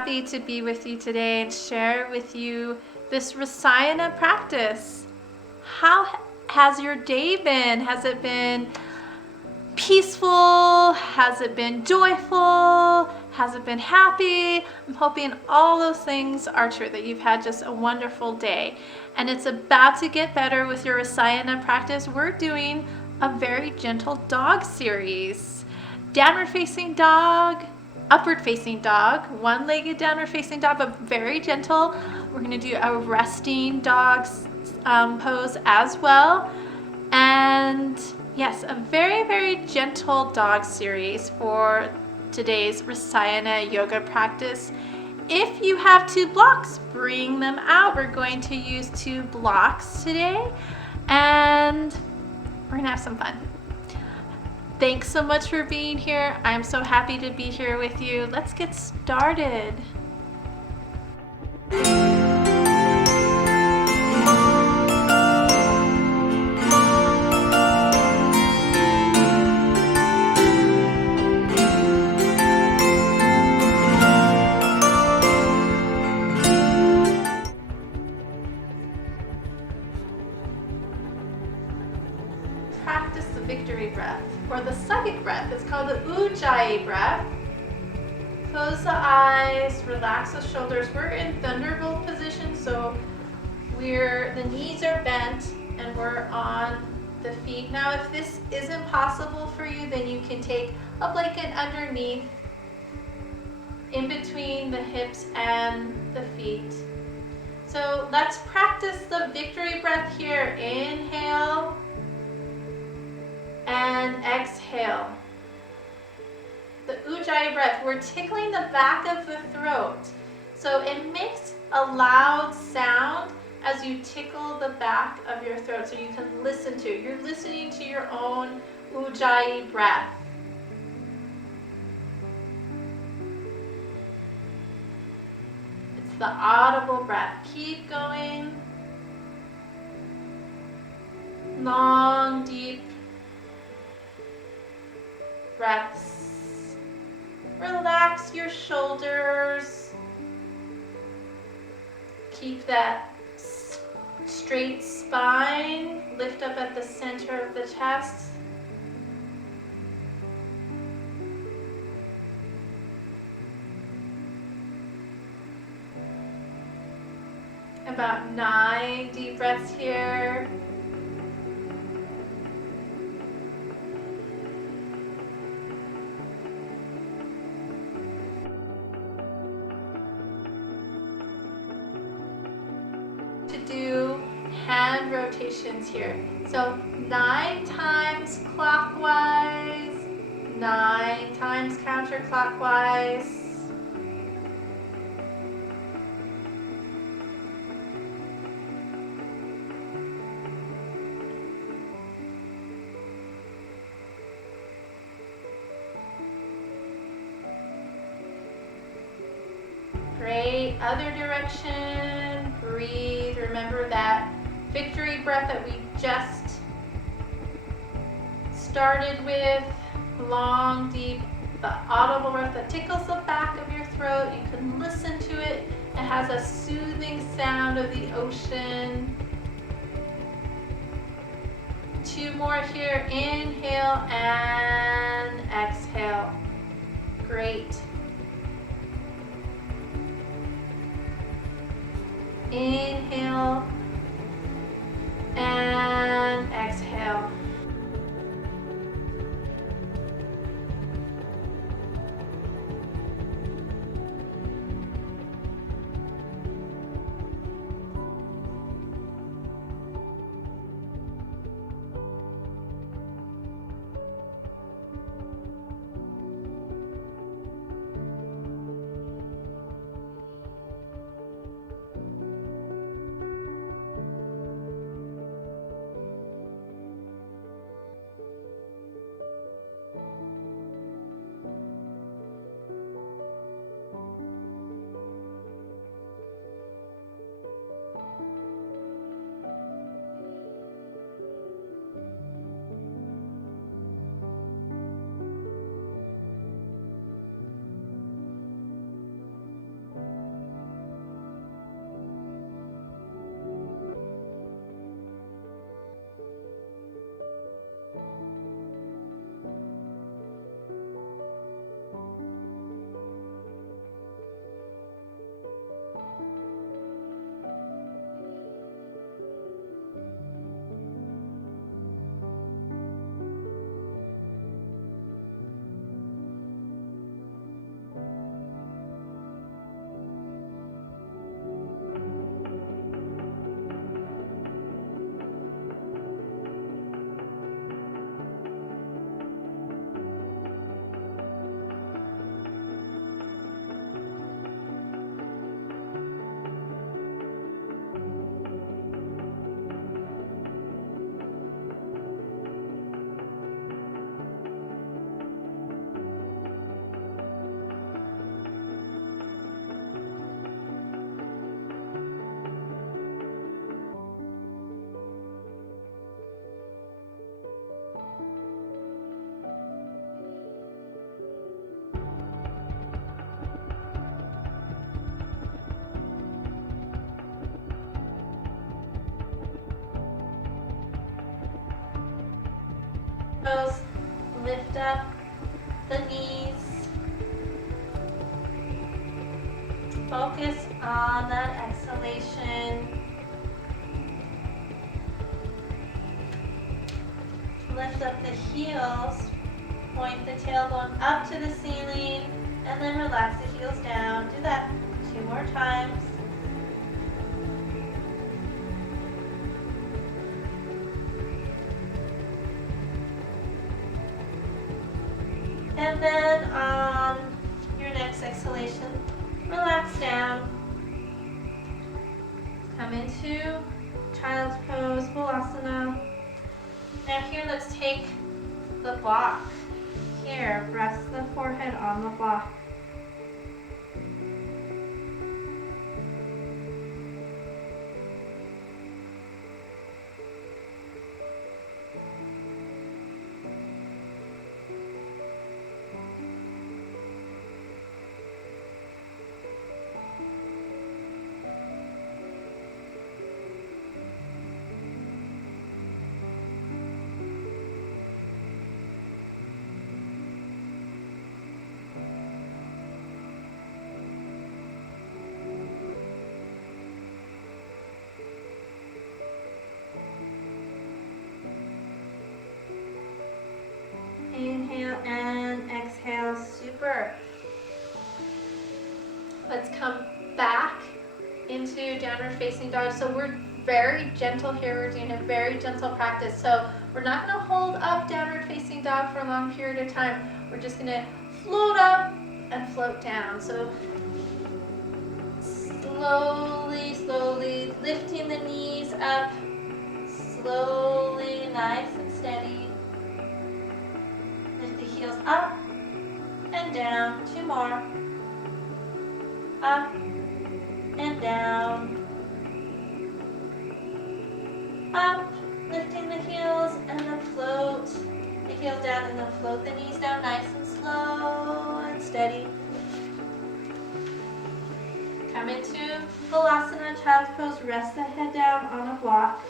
Happy to be with you today and share with you this Rasayana practice. How has your day been? Has it been peaceful? Has it been joyful? Has it been happy? I'm hoping all those things are true, that you've had just a wonderful day. And it's about to get better with your Rasayana practice. We're doing a very gentle dog series. Downward facing dog, upward facing dog, one-legged downward facing dog, but very gentle. We're going to do a resting dog pose as well. And yes, a very, very gentle dog series for today's Rasayana yoga practice. If you have 2 blocks, bring them out. We're going to use 2 blocks today, and we're going to have some fun. Thanks so much for being here. I'm so happy to be here with you. Let's get started. Practice the victory breath, or the second breath. It's called the Ujjayi breath. Close the eyes, relax the shoulders. We're in thunderbolt position, so the knees are bent and we're on the feet. Now, if this isn't possible for you, then you can take a blanket underneath, in between the hips and the feet. So let's practice the victory breath here. Inhale and exhale. The Ujjayi breath, we're tickling the back of the throat. So it makes a loud sound as you tickle the back of your throat, so you can listen to it. You're listening to your own Ujjayi breath. It's the audible breath. Keep going. Long, deep breaths. Relax your shoulders. Keep that straight spine. Lift up at the center of the chest. About 9 deep breaths here. To do hand rotations here. So 9 times clockwise, 9 times counterclockwise. Great. Other direction. Breathe. Remember that victory breath that we just started with. Long, deep, the audible breath that tickles the back of your throat. You can listen to it. It has a soothing sound of the ocean. 2 more here. Inhale and exhale. Great. Inhale and exhale. pose. Lift up the knees. Focus on that exhalation. Lift up the heels. Point the tailbone up to the ceiling, and then relax the heels down. Do that 2 more times. And then on your next exhalation, relax down. Come into child's pose, Balasana. Now here, let's take the block. Here, rest the forehead on the block. Inhale and exhale, super. Let's come back into downward facing dog. So we're very gentle here. We're doing a very gentle practice. So we're not going to hold up downward facing dog for a long period of time. We're just going to float up and float down. So slowly, slowly lifting the knees up. Slowly, nice and steady. Lift the heels up and down. 2 more. Up and down. Up, lifting the heels, and then float the heels down, and then float the knees down nice and slow and steady. Come into Balasana, child's pose. Rest the head down on a block.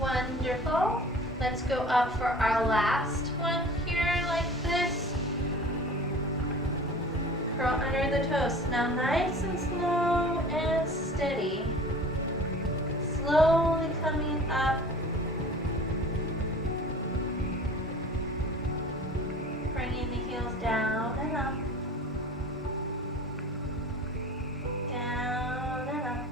Wonderful. Let's go up for our last one here like this. Curl under the toes. Now nice and slow and steady. Slowly coming up. Bringing the heels down and up. Down and up.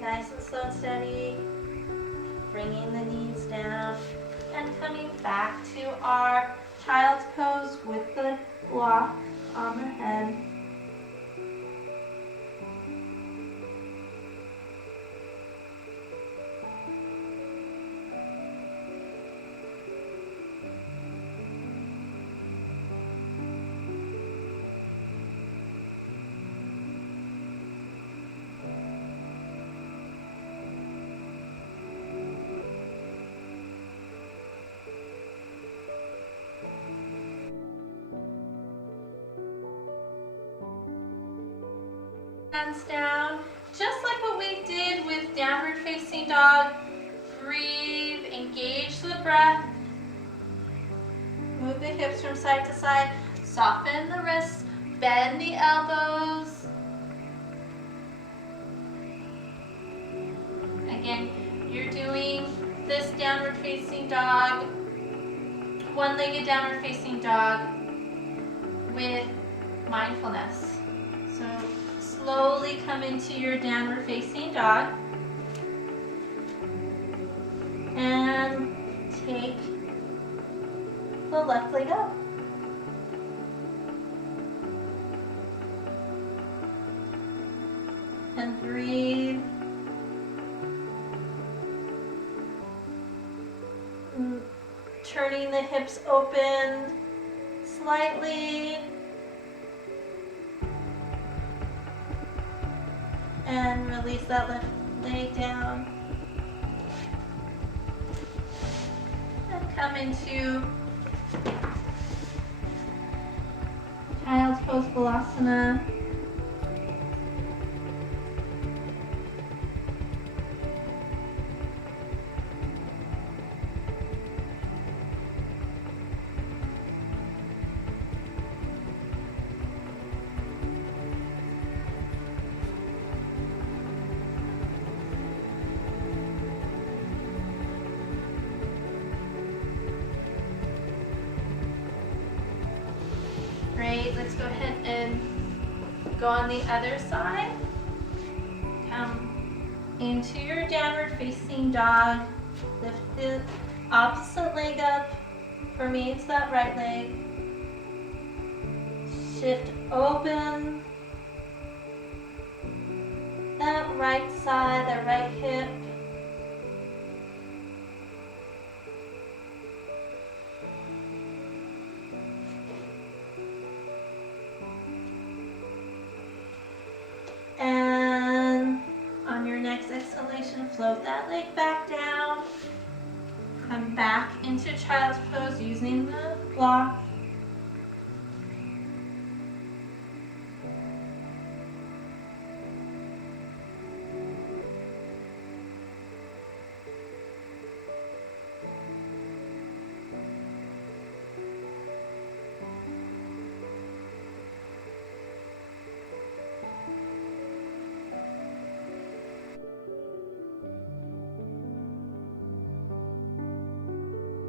Nice and slow and steady, bringing the knees down and coming back to our child's pose with the block on the head. Hands down, just like what we did with downward facing dog. Breathe, engage the breath. Move the hips from side to side. Soften the wrists, bend the elbows. Again, you're doing this downward facing dog, one-legged downward facing dog with mindfulness. So slowly come into your downward facing dog and take the left leg up. and breathe. Turning the hips open slightly. And release that left leg down. And come into Child's Pose Balasana. Great, let's go ahead and go on the other side. Come into your downward facing dog. Lift the opposite leg up. For me, it's that right leg. Shift open. That right side, that right hip. And on your next exhalation, float that leg back down. Come back into child's pose using the block.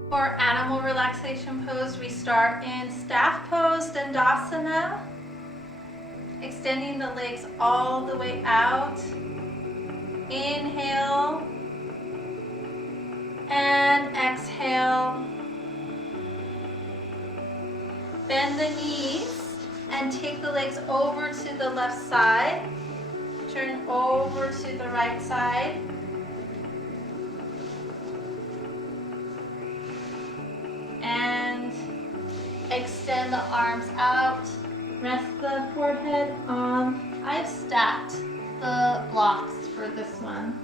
For animal relaxation pose, we start in staff pose, Dandasana, extending the legs all the way out. Inhale and exhale. Bend the knees and take the legs over to the left side. Turn over to the right side. And extend the arms out. Rest the forehead on. I've stacked the blocks for this one.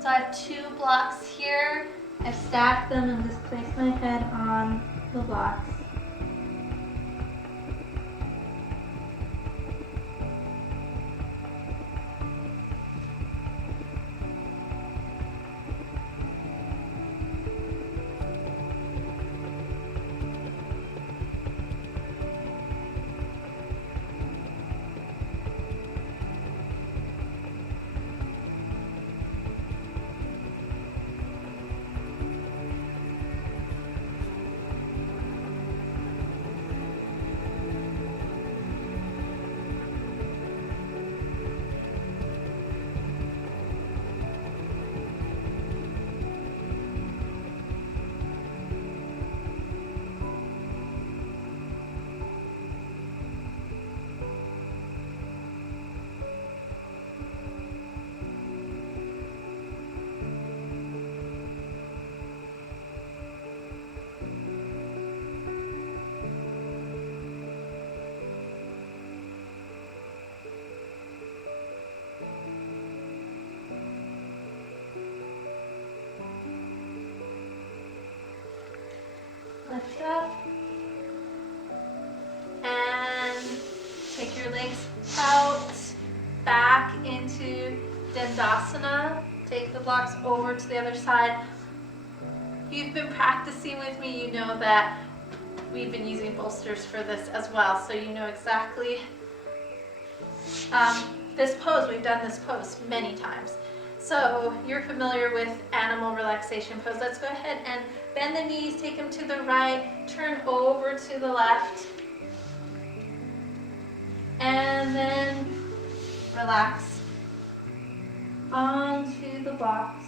So I have 2 blocks here. I've stacked them and just placed my head on the blocks. Lift up and take your legs out, back into Dandasana. Take the blocks over to the other side. If you've been practicing with me, you know that we've been using bolsters for this as well, so you know exactly this pose. We've done this pose many times. So you're familiar with animal relaxation pose. Let's go ahead and bend the knees, take them to the right, turn over to the left, and then relax onto the blocks.